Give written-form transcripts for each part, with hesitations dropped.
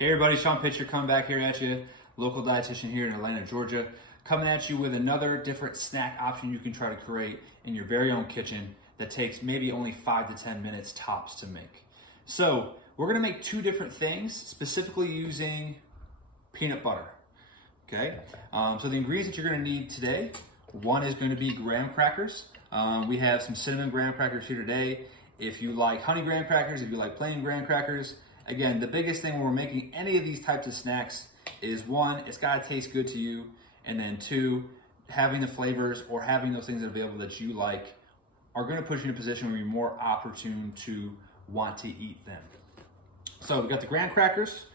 Hey everybody, Shawn coming back here at you, local dietitian here in Atlanta, Georgia, coming at you with another different snack option you can try to create in your very own kitchen that takes maybe only 5 to 10 minutes tops to make. So we're gonna make two different things, specifically using peanut butter, okay? So the ingredients that you're gonna need today, one is gonna be graham crackers. We have some cinnamon graham crackers here today. If you like honey graham crackers, if you like plain graham crackers, again, the biggest thing when we're making any of these types of snacks is one, it's gotta taste good to you, and then two, having the flavors or having those things available that you like are gonna put you in a position where you're more opportune to want to eat them. So we got the graham crackers,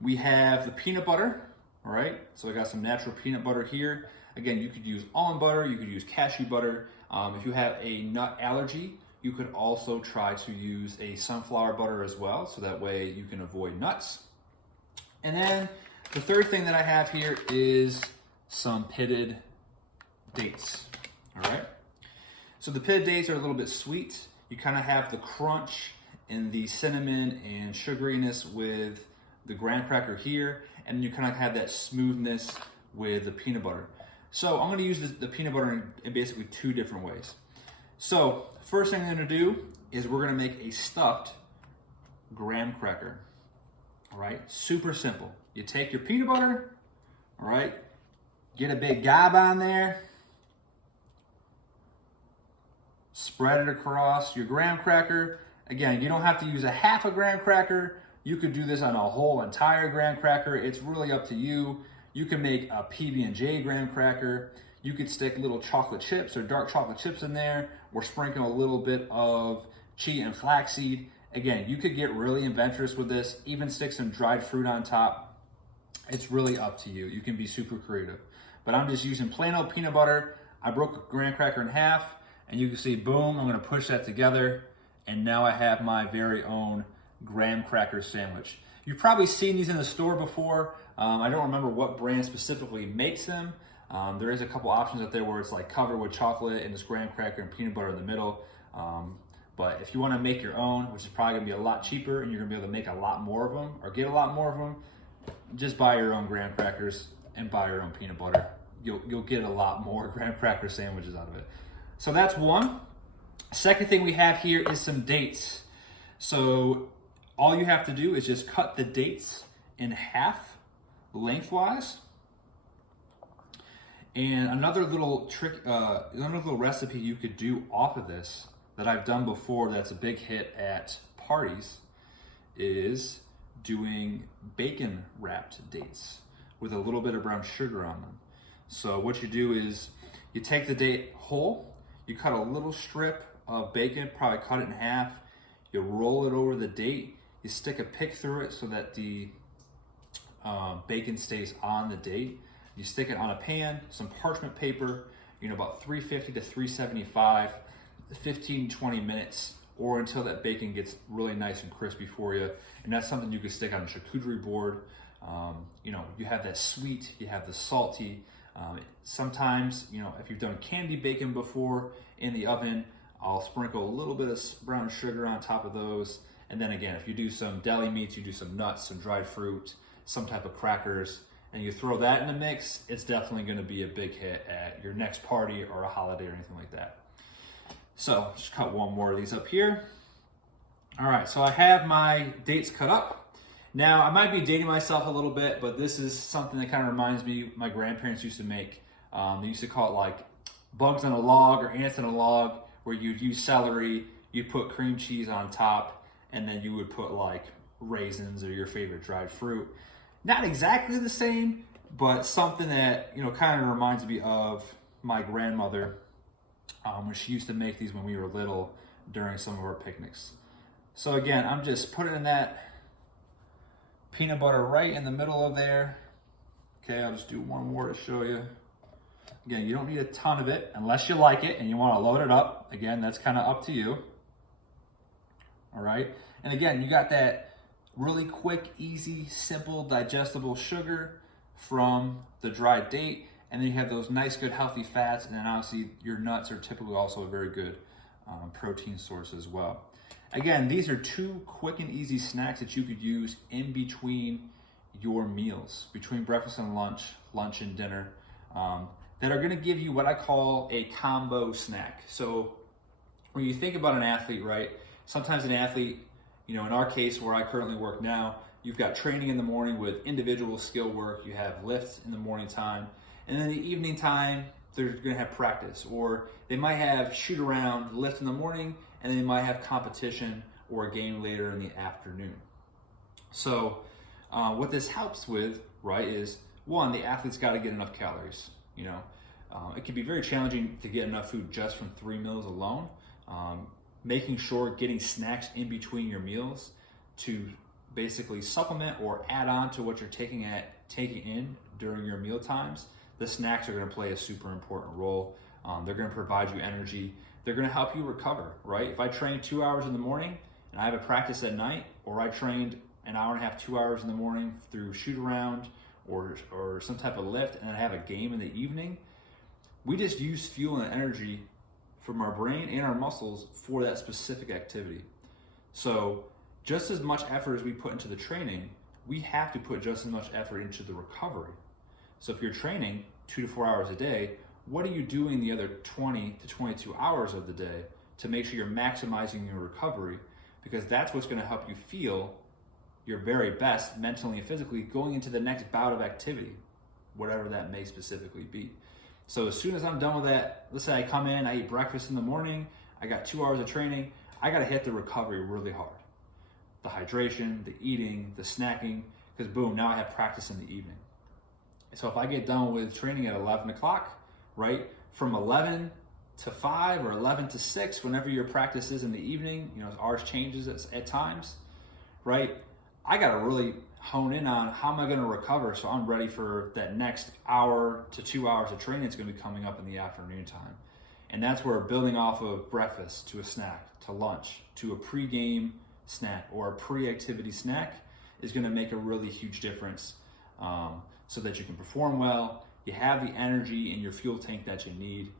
we have the peanut butter, all right? So I got some natural peanut butter here. Again, you could use almond butter, you could use cashew butter. If you have a nut allergy, you could also try to use a sunflower butter as well, so that way you can avoid nuts. And then the third thing that I have here is some pitted dates, all right? So the pitted dates are a little bit sweet. You kind of have the crunch and the cinnamon and sugariness with the graham cracker here, and you kind of have that smoothness with the peanut butter. So I'm gonna use the peanut butter in basically two different ways. So first thing I'm gonna do is we're gonna make a stuffed graham cracker, all right? Super simple. You take your peanut butter, all right? Get a big gob on there, spread it across your graham cracker. Again, you don't have to use a half a graham cracker. You could do this on a whole entire graham cracker. It's really up to you. You can make a PB&J graham cracker. You could stick little chocolate chips or dark chocolate chips in there, or sprinkle a little bit of chia and flaxseed. Again, you could get really adventurous with this, even stick some dried fruit on top. It's really up to you. You can be super creative. But I'm just using plain old peanut butter. I broke a graham cracker in half, and you can see, boom, I'm gonna push that together, and now I have my very own graham cracker sandwich. You've probably seen these in the store before. I don't remember what brand specifically makes them. There is a couple options out there where it's like covered with chocolate and this graham cracker and peanut butter in the middle. But if you wanna make your own, which is probably gonna be a lot cheaper and you're gonna be able to make a lot more of them or get a lot more of them, just buy your own graham crackers and buy your own peanut butter. You'll get a lot more graham cracker sandwiches out of it. So that's one. Second thing we have here is some dates. So all you have to do is just cut the dates in half lengthwise. And another little trick, another little recipe you could do off of this that I've done before that's a big hit at parties is doing bacon wrapped dates with a little bit of brown sugar on them. So what you do is you take the date whole, you cut a little strip of bacon, probably cut it in half, you roll it over the date, you stick a pick through it so that the bacon stays on the date. You stick it on a pan, some parchment paper, about 350 to 375, 15, 20 minutes, or until that bacon gets really nice and crispy for you. And that's something you could stick on a charcuterie board. You have that sweet, you have the salty. Sometimes, if you've done candy bacon before in the oven, I'll sprinkle a little bit of brown sugar on top of those. And then again, if you do some deli meats, you do some nuts, some dried fruit, some type of crackers, and you throw that in the mix, it's definitely gonna be a big hit at your next party or a holiday or anything like that. So just cut one more of these up here. All right, so I have my dates cut up. Now, I might be dating myself a little bit, but this is something that kind of reminds me my grandparents used to make. They used to call it like bugs on a log or ants on a log, where you'd use celery, you'd put cream cheese on top, and then you would put like raisins or your favorite dried fruit. Not exactly the same, but something that, kind of reminds me of my grandmother when she used to make these when we were little during some of our picnics. So again, I'm just putting in that peanut butter right in the middle of there. Okay, I'll just do one more to show you. Again, you don't need a ton of it unless you like it and you want to load it up. Again, that's kind of up to you. All right, and again, you got that really quick, easy, simple, digestible sugar from the dried date, and then you have those nice, good, healthy fats, and then obviously your nuts are typically also a very good protein source as well. Again, these are 2 quick and easy snacks that you could use in between your meals, between breakfast and lunch and dinner, that are gonna give you what I call a combo snack. So when you think about an athlete, right? Sometimes an athlete, in our case where I currently work now, you've got training in the morning with individual skill work, you have lifts in the morning time, and then the evening time, they're gonna have practice, or they might have shoot around, lift in the morning, and then they might have competition or a game later in the afternoon. So what this helps with, right, is one, the athlete's gotta get enough calories, It can be very challenging to get enough food just from 3 meals alone. Making sure getting snacks in between your meals to basically supplement or add on to what you're taking in during your meal times. The snacks are going to play a super important role. They're going to provide you energy. They're going to help you recover, right? If I train 2 hours in the morning and I have a practice at night, or I trained an hour and a half, 2 hours in the morning through shoot around or some type of lift, and I have a game in the evening, we just use fuel and energy from our brain and our muscles for that specific activity. So just as much effort as we put into the training, we have to put just as much effort into the recovery. So if you're training 2 to 4 hours a day, what are you doing the other 20 to 22 hours of the day to make sure you're maximizing your recovery? Because that's what's going to help you feel your very best mentally and physically going into the next bout of activity, whatever that may specifically be. So as soon as I'm done with that, let's say I come in, I eat breakfast in the morning, I got 2 hours of training, I got to hit the recovery really hard. The hydration, the eating, the snacking, because boom, now I have practice in the evening. So if I get done with training at 11 o'clock, right, from 11 to 5 or 11 to 6, whenever your practice is in the evening, ours changes at times, right, I got to really hone in on how am I going to recover so I'm ready for that next hour to 2 hours of training that's going to be coming up in the afternoon time. And that's where building off of breakfast to a snack, to lunch, to a pre-game snack or a pre-activity snack is going to make a really huge difference, so that you can perform well, you have the energy in your fuel tank that you need,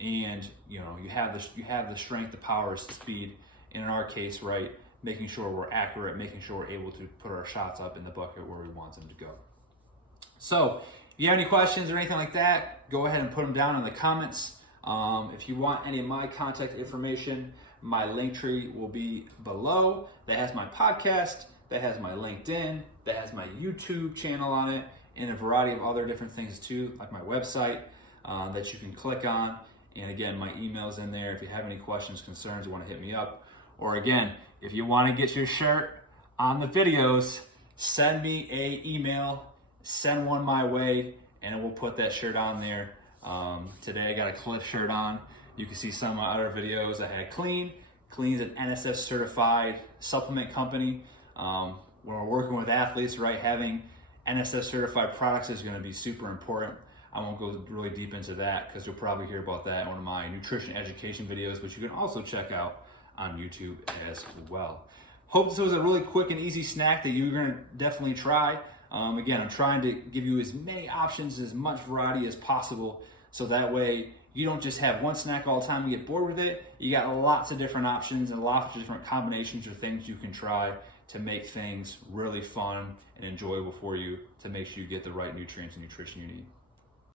and you have the strength, the power, the speed, and in our case, right, making sure we're accurate, making sure we're able to put our shots up in the bucket where we want them to go. So if you have any questions or anything like that, go ahead and put them down in the comments. If you want any of my contact information, my link tree will be below. That has my podcast, that has my LinkedIn, that has my YouTube channel on it, and a variety of other different things too, like my website that you can click on. And again, my email's in there. If you have any questions, concerns, you want to hit me up. Or again, if you want to get your shirt on the videos, send me an email, send one my way, and we'll put that shirt on there. Today I got a Cliff shirt on. You can see some of my other videos. I had Clean. Clean's an NSF certified supplement company. When we're working with athletes, right, having NSF certified products is going to be super important. I won't go really deep into that because you'll probably hear about that in one of my nutrition education videos, which you can also check out on YouTube as well. Hope this was a really quick and easy snack that you're going to definitely try. Again, I'm trying to give you as many options, as much variety as possible, so that way you don't just have one snack all the time and get bored with it. You got lots of different options and lots of different combinations or things you can try to make things really fun and enjoyable for you to make sure you get the right nutrients and nutrition you need.